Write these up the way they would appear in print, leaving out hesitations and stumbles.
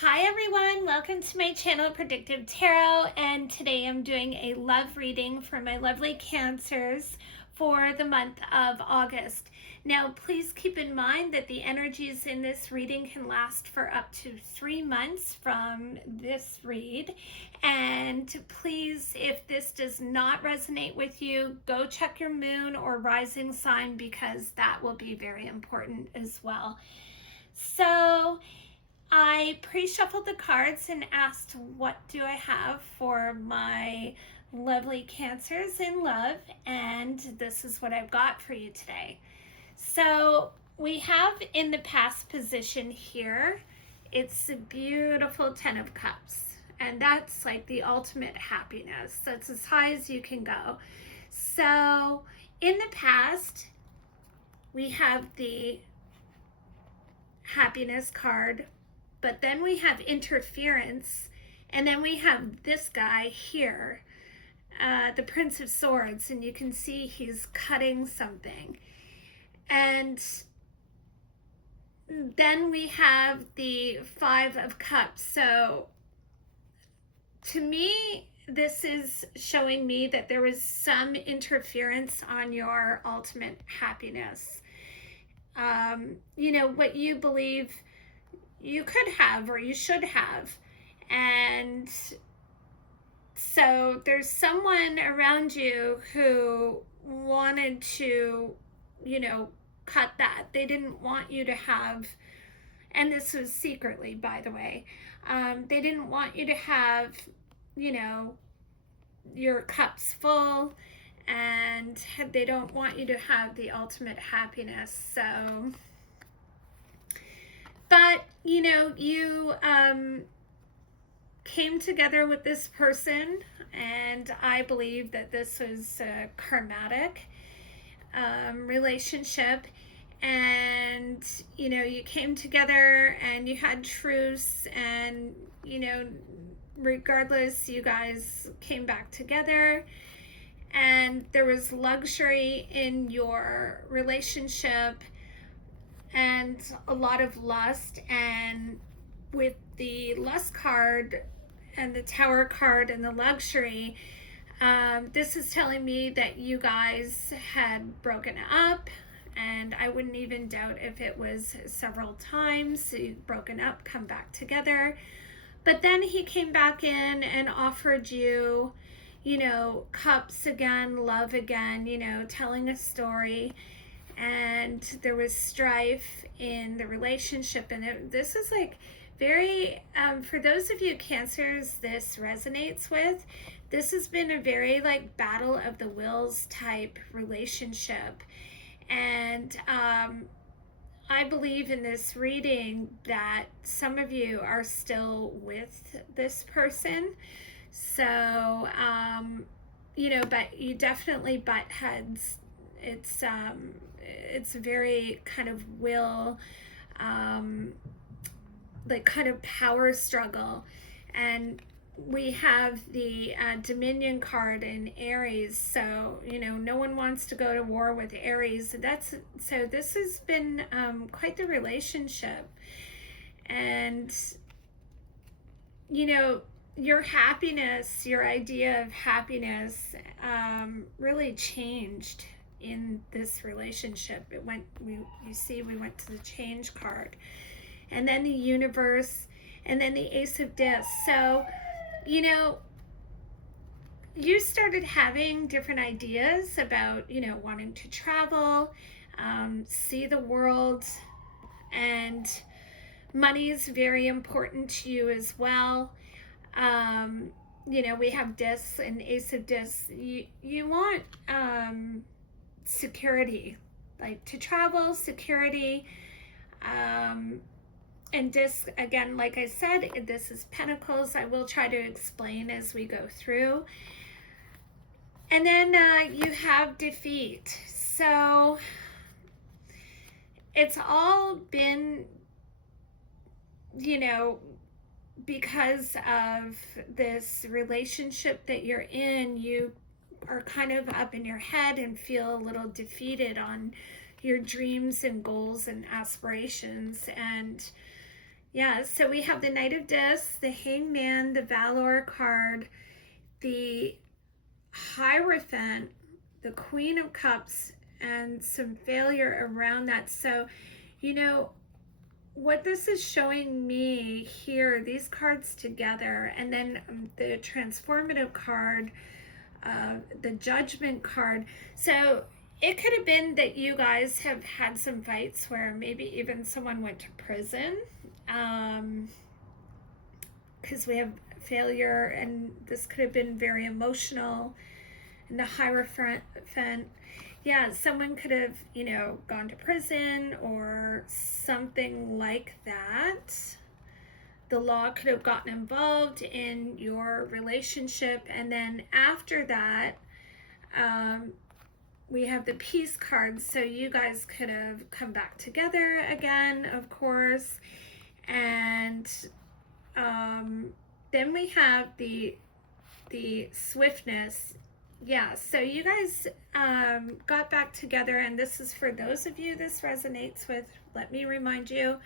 Hi everyone, welcome to my channel Predictive Tarot, and today I'm doing a love reading for my lovely Cancers for the month of August. Now please keep in mind that the energies in this reading can last for up to 3 months from this read, and please, if this does not resonate with you, go check your moon or rising sign because that will be very important as well. So I pre-shuffled the cards and asked, what do I have for my lovely Cancers in love? And this is what I've got for you today. So we have in the past position here, it's a beautiful 10 of Cups. And that's like the ultimate happiness. That's as high as you can go. So in the past, we have the happiness card, but then we have interference, and then we have this guy here, the Prince of Swords, and you can see he's cutting something. And then we have the Five of Cups. So to me, this is showing me that there was some interference on your ultimate happiness. What you believe you could have or you should have. And so there's someone around you who wanted to, cut that. They didn't want you to have, and this was secretly, by the way, they didn't want you to have, your cups full, and they don't want you to have the ultimate happiness. So, but you came together with this person, and I believe that this was a karmatic relationship, and you came together and you had truce, and regardless, you guys came back together, and there was luxury in your relationship and a lot of lust. And with the lust card and the Tower card and the luxury, this is telling me that you guys had broken up, and I wouldn't even doubt if it was several times. You'd broken up, come back together, but then he came back in and offered you, cups again, love again, telling a story. And there was strife in the relationship, and this is like very, for those of you Cancers this resonates with, this has been a very like battle of the wills type relationship. And I believe in this reading that some of you are still with this person. So but you definitely butt heads. It's very kind of will, like kind of power struggle. And we have the Dominion card in Aries, so no one wants to go to war with Aries. So this has been quite the relationship. And your happiness, your idea of happiness, really changed in this relationship. We went to the Change card, and then the Universe, and then the Ace of Discs. So you started having different ideas about wanting to travel, see the world, and money is very important to you as well. We have Discs and Ace of Discs. You want security, like to travel, security. And Disc, again, like I said, this is Pentacles. I will try to explain as we go through. And then you have defeat. So it's all been, because of this relationship that you're in, you are kind of up in your head and feel a little defeated on your dreams and goals and aspirations. And Yeah, so we have the Knight of Discs, the Hangman, the Valor card, the Hierophant, the Queen of Cups, and some failure around that. So, you know, what this is showing me here, these cards together, and then the transformative card, the Judgment card. So it could have been that you guys have had some fights where maybe even someone went to prison, because we have failure, and this could have been very emotional. And the Hierophant, yeah, someone could have, gone to prison or something like that. The law could have gotten involved in your relationship. And then after that, we have the Peace card. So you guys could have come back together again, of course. And then we have the Swiftness. Yeah, so you guys got back together, and this is for those of you this resonates with, let me remind you.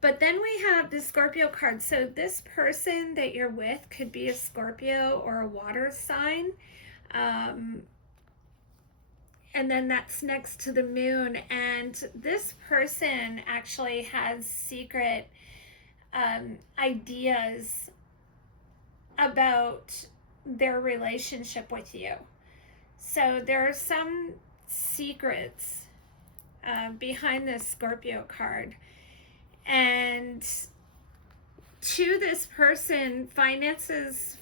But then we have the Scorpio card. So this person that you're with could be a Scorpio or a water sign. And then that's next to the moon. And this person actually has secret ideas about their relationship with you. So there are some secrets behind this Scorpio card. And to this person, finances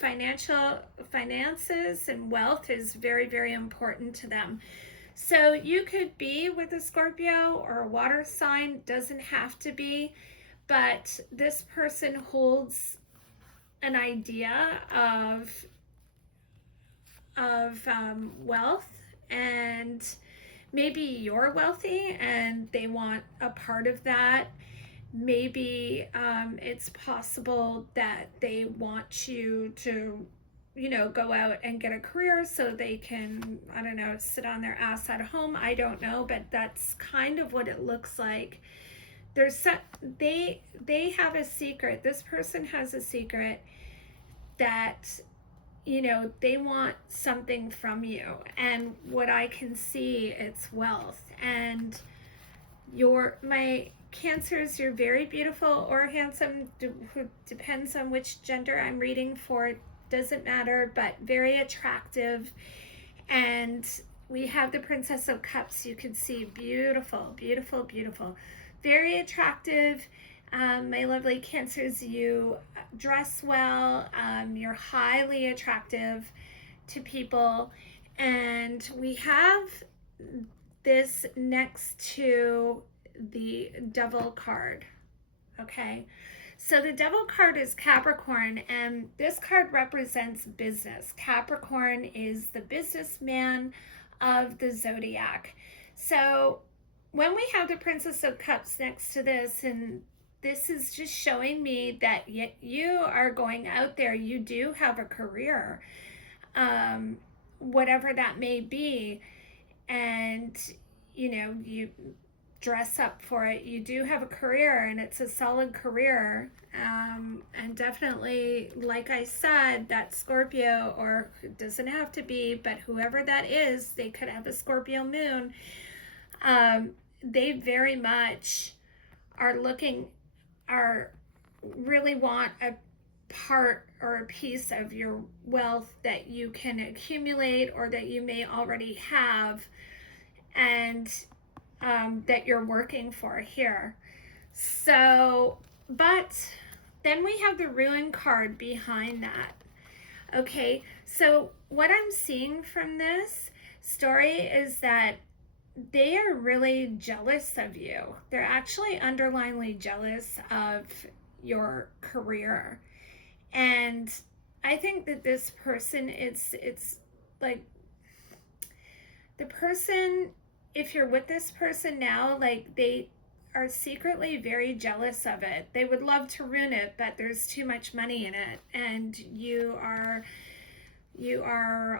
and wealth is very, very important to them. So you could be with a Scorpio or a water sign, doesn't have to be, but this person holds an idea of wealth, and maybe you're wealthy and they want a part of that. Maybe it's possible that they want you to, go out and get a career so they can, I don't know, sit on their ass at home. I don't know, but that's kind of what it looks like. They have a secret. This person has a secret that, they want something from you. And what I can see, it's wealth. And my Cancers, you're very beautiful or handsome, depends on which gender I'm reading for, doesn't matter, but very attractive. And we have the Princess of Cups. You can see beautiful, beautiful, beautiful, very attractive. My lovely Cancers, you dress well, you're highly attractive to people. And we have this next to the Devil card. Okay, so the Devil card is Capricorn, and this card represents business. Capricorn is the businessman of the zodiac. So when we have the Princess of Cups next to this, and this is just showing me that you are going out there, you do have a career, whatever that may be, and you dress up for it. You do have a career, and it's a solid career, and definitely, like I said, that Scorpio, or it doesn't have to be, but whoever that is, they could have a Scorpio moon. They very much really want a part or a piece of your wealth that you can accumulate or that you may already have, and that you're working for here. So, but then we have the Ruin card behind that. Okay, so what I'm seeing from this story is that they are really jealous of you. They're actually underlyingly jealous of your career. And I think that this person, it's like the person, if you're with this person now, like they are secretly very jealous of it. They would love to ruin it, but there's too much money in it. And you are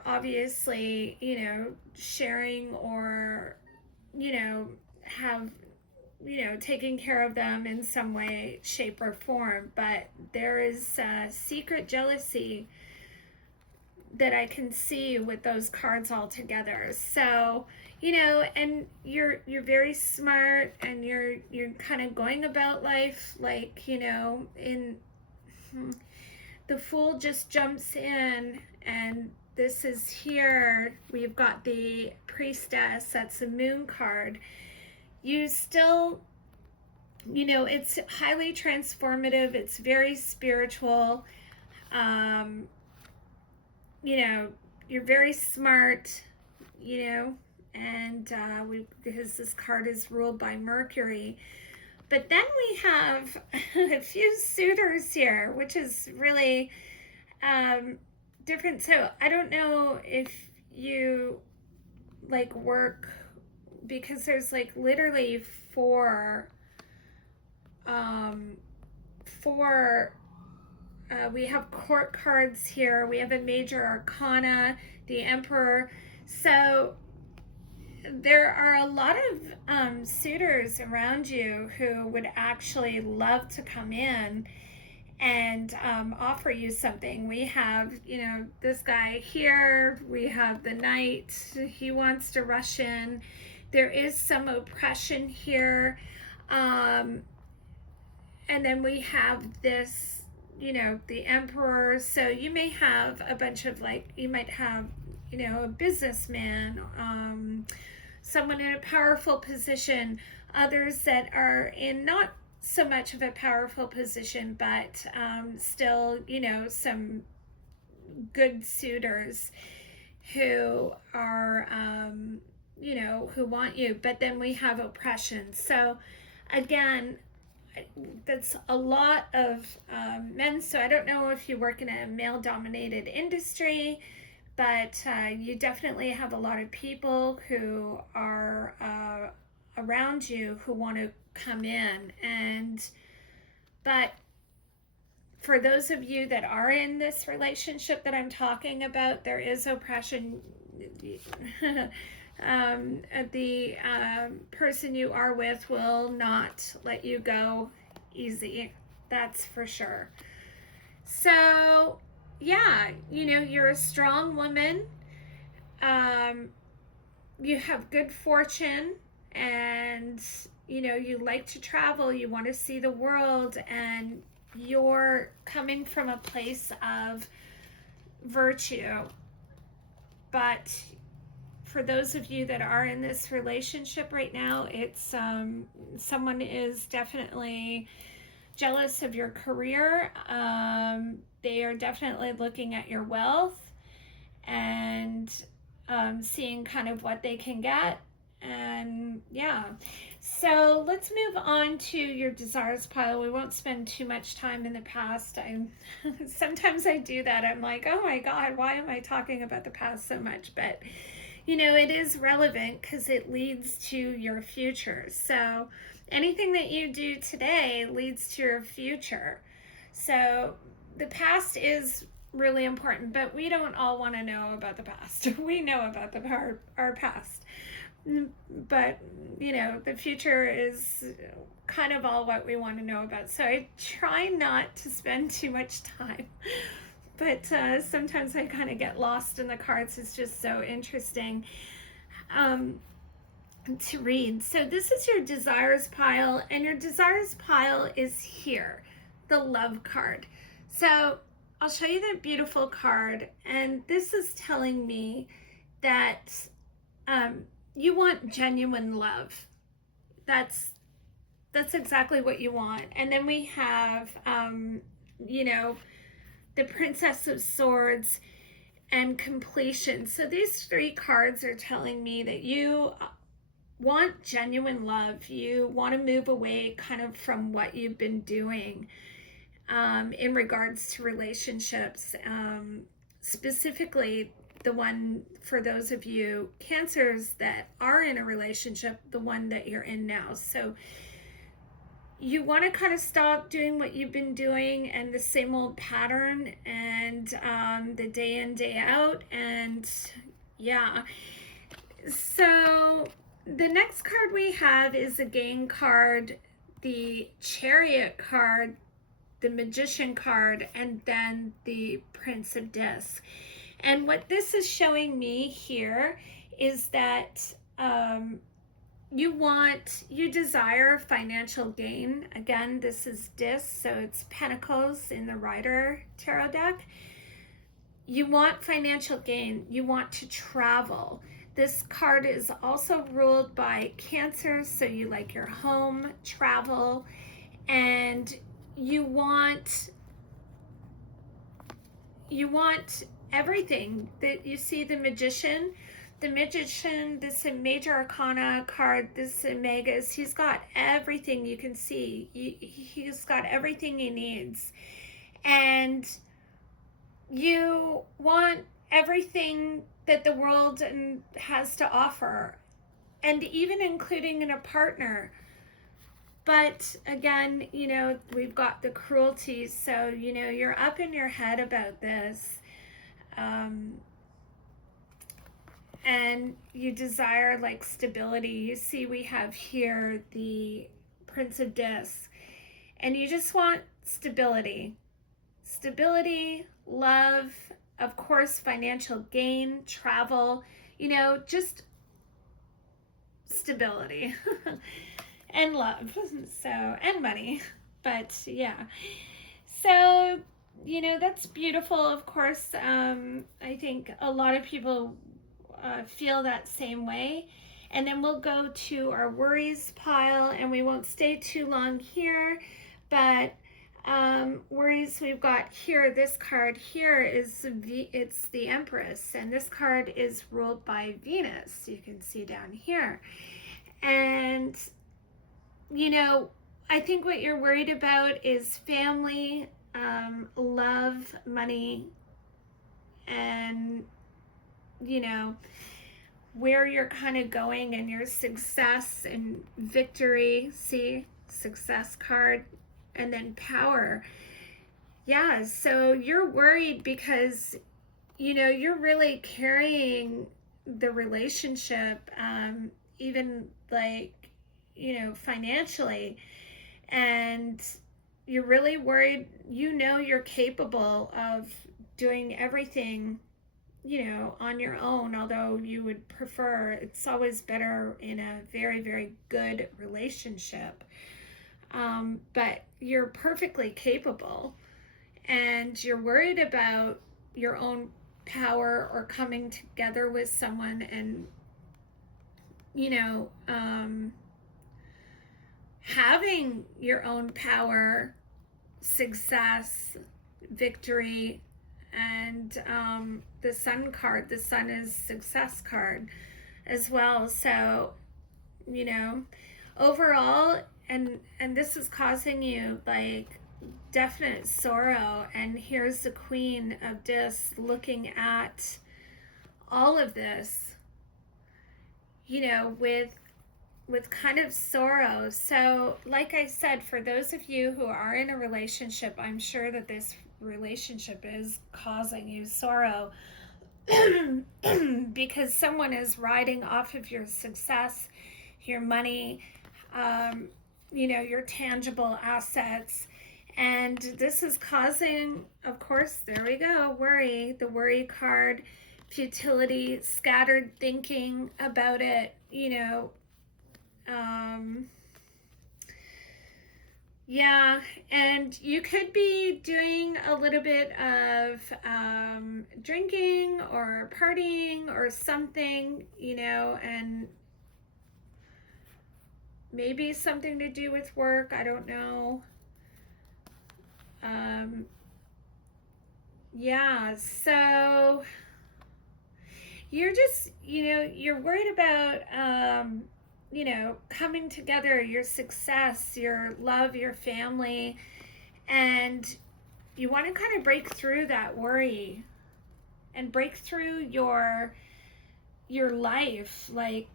obviously, sharing or, have taking care of them in some way, shape, or form. But there is secret jealousy that I can see with those cards all together. So, and you're very smart, and you're kind of going about life like, in the Fool just jumps in, and this is here. We've got the Priestess, that's the Moon card. You still, it's highly transformative, it's very spiritual. You're very smart, and because this card is ruled by Mercury. But then we have a few suitors here, which is really different. So I don't know if you work, because there's literally four we have court cards here. We have a major arcana, the Emperor. So there are a lot of suitors around you who would actually love to come in and offer you something. We have, this guy here. We have the Knight. He wants to rush in. There is some oppression here. And then we have this, the Emperor. So you may have a bunch of you might have, a businessman, someone in a powerful position, others that are in not so much of a powerful position, but still, some good suitors who are, who want you. But then we have oppression. So again, that's a lot of men. So I don't know if you work in a male-dominated industry, but you definitely have a lot of people who are around you who want to come in. But for those of you that are in this relationship that I'm talking about, there is oppression. The person you are with will not let you go easy, that's for sure. So yeah, you're a strong woman. You have good fortune, and you like to travel, you want to see the world, and you're coming from a place of virtue. But for those of you that are in this relationship right now, it's someone is definitely jealous of your career. They are definitely looking at your wealth and seeing kind of what they can get. And yeah, so let's move on to your desires pile. We won't spend too much time in the past. Sometimes I do that. I'm like, oh my God, why am I talking about the past so much? But it is relevant because it leads to your future. So anything that you do today leads to your future. So the past is really important, but we don't all want to know about the past. We know about our past. But, the future is kind of all what we want to know about. So I try not to spend too much time. But sometimes I kind of get lost in the cards. It's just so interesting to read. So this is your desires pile, and your desires pile is here, the love card. So I'll show you that beautiful card, and this is telling me that you want genuine love. That's exactly what you want. And then we have, the Princess of Swords and completion. So these three cards are telling me that you want genuine love. You want to move away kind of from what you've been doing in regards to relationships, specifically the one for those of you Cancers that are in a relationship, the one that you're in now. So you want to kind of stop doing what you've been doing and the same old pattern and the day in, day out. And yeah, so the next card we have is the Gang card, the Chariot card, the Magician card, and then the Prince of Discs. And what this is showing me here is that you desire financial gain. Again, this is Discs, so it's Pentacles in the Rider Tarot deck. You want financial gain. You want to travel. This card is also ruled by Cancer, so you like your home, travel, and you want everything. That you see the Magician. The Magician, this is a Major Arcana card, this is a Magus. He's got everything you can see. He's got everything he needs. And you want everything that the world has to offer, and even including in a partner. But again, we've got the cruelty, so, you're up in your head about this. And you desire like stability. You see we have here the Prince of Discs, and you just want stability, love, of course, financial gain, travel, just stability and love, so, and money. But yeah, so that's beautiful. Of course, I think a lot of people feel that same way. And then we'll go to our worries pile, and we won't stay too long here, but worries, we've got here, this card here it's the Empress, and this card is ruled by Venus, you can see down here. And I think what you're worried about is family, love, money, and where you're kind of going, and your success and victory. See, success card, and then power. Yeah, so you're worried because you're really carrying the relationship, even like financially, and you're really worried. You're capable of doing everything on your own, although you would prefer, it's always better in a very, very good relationship. But you're perfectly capable, and you're worried about your own power, or coming together with someone and having your own power, success, victory. And the Sun card, the Sun is success card as well. So overall, and this is causing you like definite sorrow. And here's the Queen of Discs looking at all of this with kind of sorrow. So like I said, for those of you who are in a relationship, I'm sure that this relationship is causing you sorrow because someone is riding off of your success, your money, your tangible assets. And this is causing, of course, there we go, worry, the worry card, futility, scattered thinking about it, yeah, and you could be doing a little bit of drinking or partying or something, and maybe something to do with work, I don't know. Yeah, so you're just, you're worried about coming together, your success, your love, your family, and you want to kind of break through that worry and break through your life, like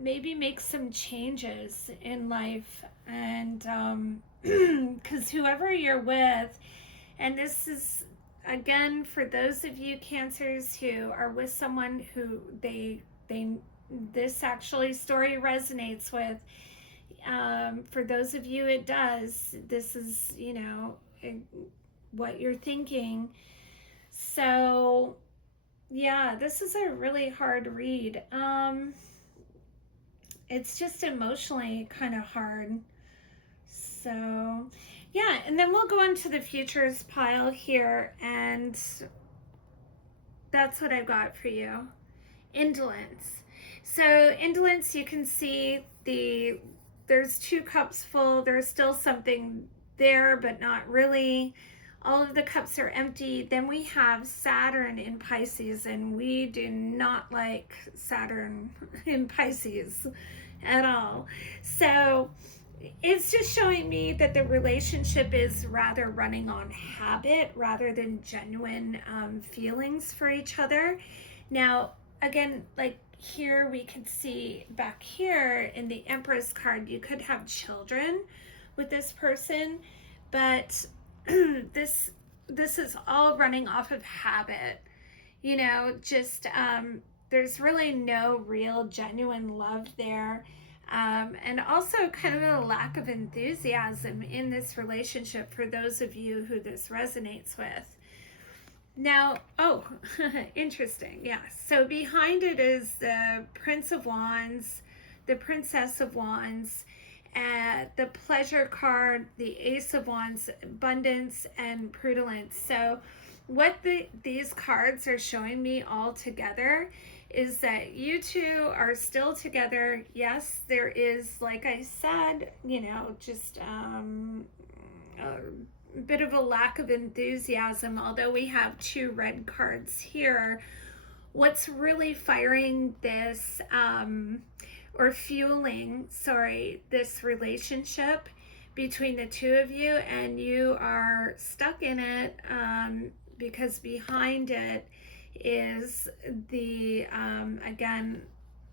maybe make some changes in life. And because whoever you're with, and this is again for those of you Cancers who are with someone who they this actually story resonates with. For those of you it does. This is, what you're thinking. So, yeah, this is a really hard read. It's just emotionally kind of hard. So, yeah, and then we'll go into the futures pile here, and that's what I've got for you. Indolence. So, indolence, you can see there's 2 cups full. There's still something there, but not really. All of the cups are empty. Then we have Saturn in Pisces, and we do not like Saturn in Pisces at all. So it's just showing me that the relationship is rather running on habit rather than genuine feelings for each other. Now, again, like here we could see back here in the Empress card, you could have children with this person, but this is all running off of habit. Just there's really no real genuine love there. And also kind of a lack of enthusiasm in this relationship for those of you who this resonates with. Now, interesting, yeah. So behind it is the Prince of Wands, the Princess of Wands, the Pleasure card, the Ace of Wands, Abundance, and Prudence. So what these cards are showing me all together is that you two are still together. Yes, there is, like I said, just a bit of a lack of enthusiasm, although we have 2 red cards here. What's really firing this or fueling, this relationship between the 2 of you, and you are stuck in it because behind it is the again,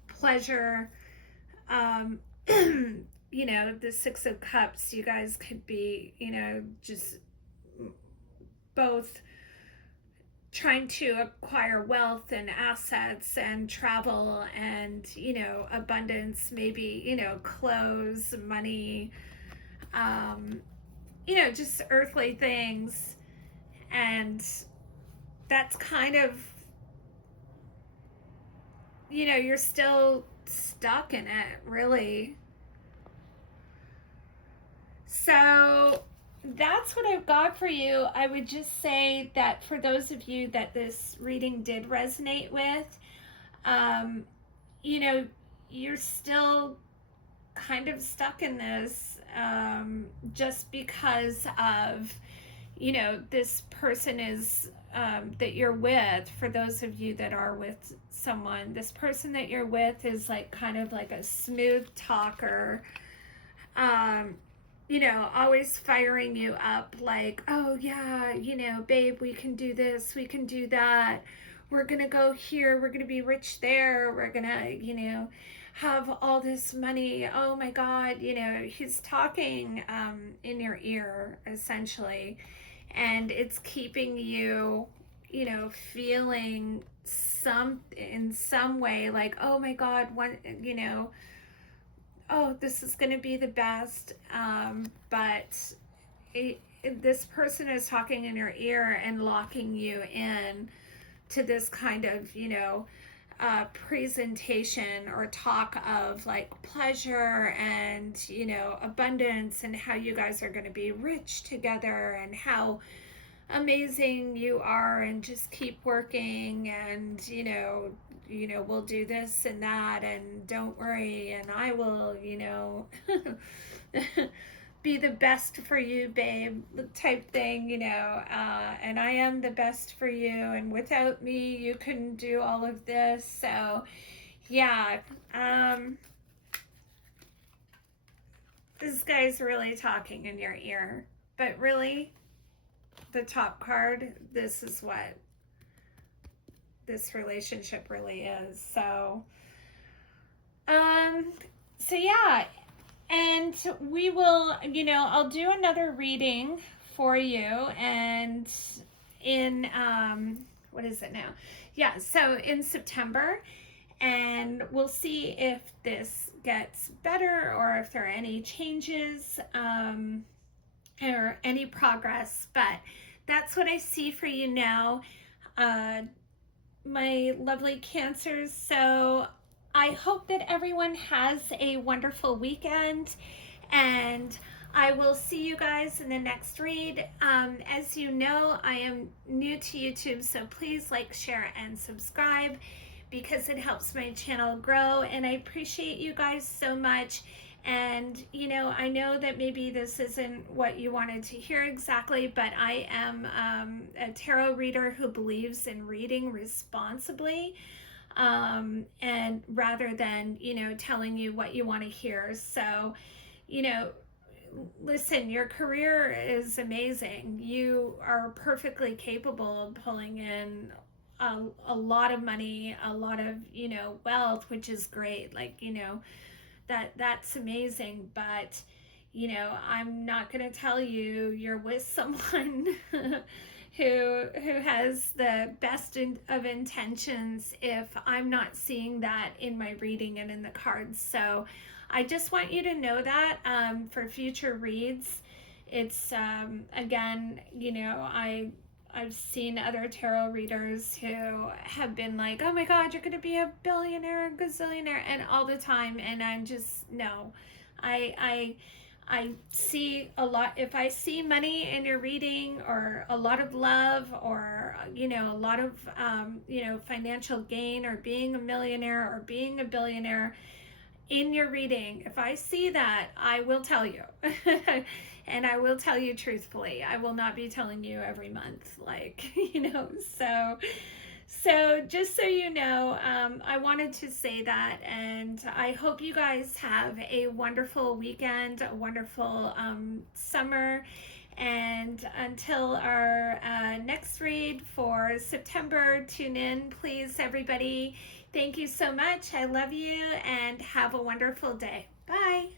pleasure, the 6 of Cups. You guys could be, just both trying to acquire wealth and assets and travel and, abundance, maybe, clothes, money, just earthly things. And that's kind of, you're still stuck in it, really. So that's what I've got for you. I would just say that for those of you that this reading did resonate with, you're still kind of stuck in this just because of, this person is that you're with. For those of you that are with someone, this person that you're with is like kind of like a smooth talker, always firing you up, like, oh yeah, babe, we can do this, we can do that, we're gonna go here, we're gonna be rich there, we're gonna, have all this money, oh my god, he's talking in your ear, essentially, and it's keeping you, feeling in some way like, oh my god, oh, this is going to be the best, but this person is talking in your ear and locking you in to this kind of, presentation or talk of like pleasure and, abundance, and how you guys are going to be rich together and how amazing you are, and just keep working, and we'll do this and that, and don't worry, and I will be the best for you, babe, type thing, and I am the best for you, and without me you couldn't do all of this. So yeah, this guy's really talking in your ear, but really, the top card, this is what this relationship really is. So yeah, and we will, I'll do another reading for you, and in what is it now? Yeah, so in September, and we'll see if this gets better or if there are any changes or any progress. But that's what I see for you now, my lovely Cancers. So I hope that everyone has a wonderful weekend, and I will see you guys in the next read. As you know, I am new to YouTube, so please like, share, and subscribe because it helps my channel grow, and I appreciate you guys so much. And I know that maybe this isn't what you wanted to hear exactly, but I am a tarot reader who believes in reading responsibly, and rather than telling you what you want to hear. So listen, your career is amazing. You are perfectly capable of pulling in a lot of money, a lot of wealth, which is great. Like that's amazing. But I'm not going to tell you you're with someone who has the best of intentions if I'm not seeing that in my reading and in the cards. So I just want you to know that for future reads. It's again, I've seen other tarot readers who have been like, oh my God, you're going to be a billionaire, a gazillionaire, and all the time. And I'm just, no, I see a lot. If I see money in your reading, or a lot of love, or a lot of financial gain, or being a millionaire or being a billionaire in your reading, if I see that, I will tell you. And I will tell you truthfully. I will not be telling you every month, so just so you know, I wanted to say that, and I hope you guys have a wonderful weekend, a wonderful summer, and until our next read for September, tune in, please, everybody. Thank you so much. I love you, and have a wonderful day. Bye.